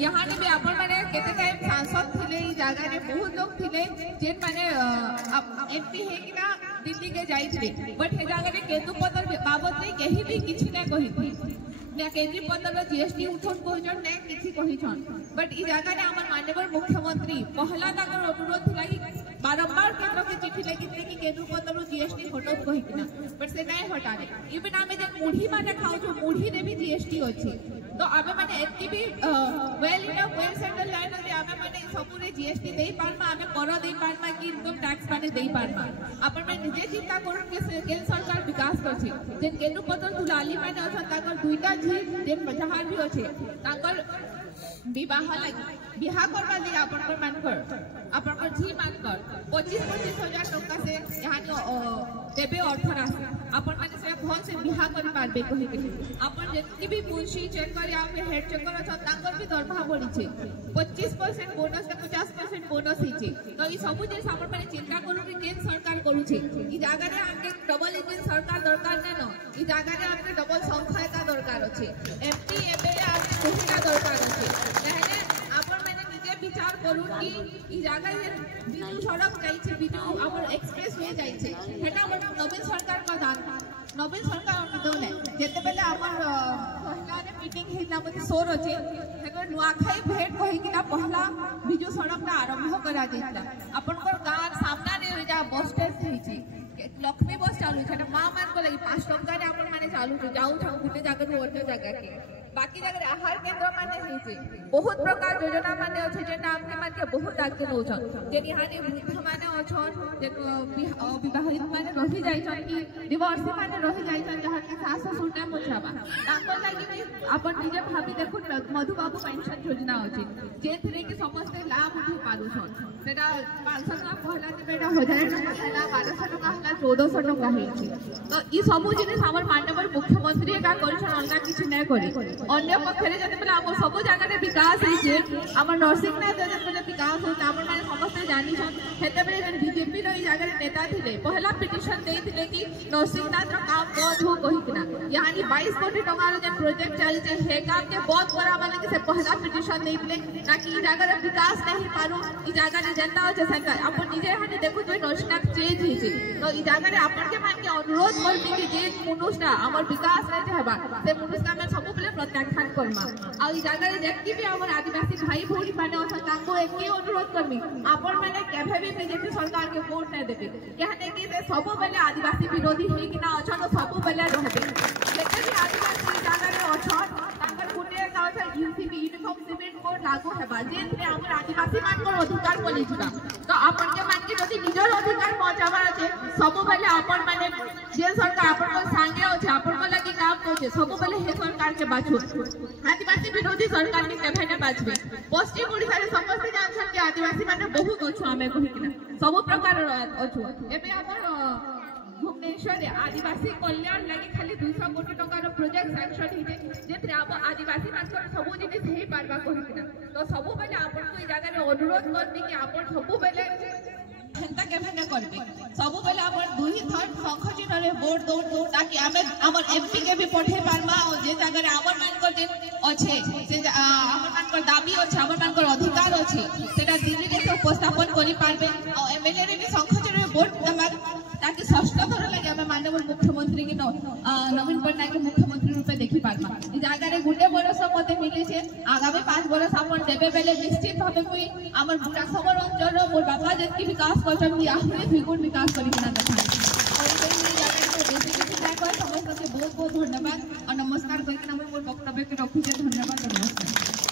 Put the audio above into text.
यहाँ भी आपण मैंने केते टाइम सांसद थिले ई जगह रे बहुत लोग थिले जेन माने एमपी हे कि ना दिल्ली के जाइथिले बट हे जगह रे केतु पत्र बाबत रे केही भी किछि ना कहिथि ना केंद्रीय पत्र जीएसटी उठन कहजन ना किछि कहिछन बट ई जगह रे हमर माननीय मुख्यमंत्री पहला ताकर अनुरोध थिला कि बारंबार केंद्र के चिट्ठी लिखिते कि केंद्र पत्र जीएसटी हटत कहिकिना बट से नाही हटारे इवन आमे जे मुढ़ी माने खाउ जो मुढ़ी रे भी जीएसटी अछि तो आमे माने एति भी वेल सेटल लाइन रे आमे माने सब रे जीएसटी देई पारमा आमे कर देई पारमा कि इनकम टैक्स माने देई पारमा अपन माने निजे चिंता करन के केंद्र सरकार विकास करछि जे केंद्र पत्र दुलाली माने अछन ताकर दुईटा झी जे जहां भी अछि ताकर विवाह लागि बिहा करबा ले आपनकर मानकर आपनकर झी मानकर 25-25 हजार टका से यहाँ देबे अर्थ राशि अपन माने से भल से बिहा कर पारबे कहि के अपन जेति भी मुंशी चेक कर या हेड चेक कर छ ताकर भी दरभा बढ़ी छे 25% बोनस से 50% बोनस ही छे तो ई सब जे अपन माने चिंता करू कि केंद्र सरकार करू छे ई जागा रे हमके डबल इंजन सरकार दरकार नै न ई जागा रे हमके डबल संख्या का दरकार अछि एमपी एमएलए आके दुहिना दरकार अछि कहले अपन माने निजे विचार करू कि ई जागा रे बिजू सड़क जाई छे बिजू हमर एक्सप्रेस वे जाई छे हेटा हमर नवीन सरकार का दान नवीन सरकार दौले जेते बेले हमर पहला रे मीटिंग हेला मते सोर अछि हेकर नुआखाई भेट कहि कि ना पहला बिजू सड़क का आरंभ करा देता अपन को गांव सामना रे जा बस स्टैंड थई छी लक्ष्मी बस चालू छे मां मान को लगी 5 टका रे अपन माने चालू छे जाऊ था गुटे जगह रे अन्य जगह के बाकी जगह आहार केंद्र माने हेचे बहुत प्रकार योजना माने अछि जे नाम के मान के बहुत आगे नौछन जे यहाँ ने वृद्ध माने अछन जे विवाहित माने रहि जाय छन कि डिवोर्सी माने रहि जाय छन जहाँ के सास ससुर ना मोछाबा ताको लागि अपन निजे भाभी देखु मधु बाबू पेंशन योजना अछि जेथरे कि समस्त लाभ उठि पारु छन सेटा 500 टका पहला ते बेटा 1000 टका हला 1200 टका हला 1400 टका हेछि तो ई सब जिनिस हमर माननीय मुख्यमंत्री का करछन अलगा किछ नै करे अन्य पक्षरे जते बेला हम सब जगह रे विकास है जे हमर नर्सिंग ने जते बेला विकास होता हमर माने समस्त जानि छन हेते बेले जन बीजेपी रो ई जगह रे नेता थिले पहला पिटिशन देथिले कि नर्सिंग नाथ रो काम बंद हो कहिकना यानी 22 कोटी टका रो जे प्रोजेक्ट चली जे हे काम के बंद करा वाले के से पहला पिटिशन देथिले ताकि ई जगह रे विकास नहीं पारू ई जगह रे जनता हो सरकार अपन निजे हानि देखु जो नर्सिंग नाथ चेंज ही छे तो ई जगह रे अपन के मान के अनुरोध करबी कि जे मनुष्यटा हमर विकास रे हेबा से मनुष्य का में सब बेले प्रत्याख्यान करमा आ ई जगह रे जेति भी हमर आदिवासी भाई भौरी माने अछन ताको एके अनुरोध करमी आपण माने केभे भी बीजेपी सरकार के वोट नै देबे कहने कि से सब बेले आदिवासी विरोधी हे कि ना अछन सब बेले रहबे जेते भी आदिवासी जगह रे अछन ताकर गुटे का अछन यूसीबी यूनिफॉर्म सिमेंट कोड लागू हेबा जेथरे हमर आदिवासी मानकर अधिकार बोली जिबा तो आपण के मान के जति निजर अधिकार पहुंचाबार আছে सब बेले आपण माने जे सरकार आपण को संगे अछि आपण को लागि काम करछे सब बेले हे सरकार के बाछु आदिवासी विरोधी सरकार के केभे न बाछबे पश्चिम ओडिसा रे समस्त जानछन के आदिवासी माने बहुत अछु आमे कहिकिना सब प्रकार अछु एबे हमर भुवनेश्वर आदिवासी कल्याण लागि खाली 200 कोटी टका रो प्रोजेक्ट सैंक्शन हिजे जेथरे अब आदिवासी मानकर सब जिनिस हे पारबा कहिकिना तो सब बेले आपण को ई जगह रे अनुरोध करबी कि आपण सब बेले हेंता केभे न करबे सब बेले अपन दुही थर्ड संखचिन रे वोट दो ताकि आमे हमर एमपी के भी पठे पारमा और जे जगह रे हमर मानकर जे अछि से हमर मानकर दाबी अछि हमर मानकर अधिकार अछि सेटा दिल्ली रे से उपस्थापन करि पारबे और एमएलए रे भी संखचिन रे वोट दमा ताकि षष्ठ थर लगे आमे माननीय मुख्यमंत्री के नवीन पटनायक के मुख्यमंत्री रूपे देखि पारमा ई जगह रे गुटे बरस मते मिले छे आगामी 5 बरस अपन देबे बेले निश्चित भाबे कोई हमर बुटा खबर अंचल रो मोर बाबा जेति विकास करछन कि आहुरे द्विगुण विकास करि किना देखाई और ई जगह रे बेसी किछ नै कर समस्त के बहुत बहुत धन्यवाद और नमस्कार कहि किना मोर वक्तव्य के रखु छे धन्यवाद नमस्कार।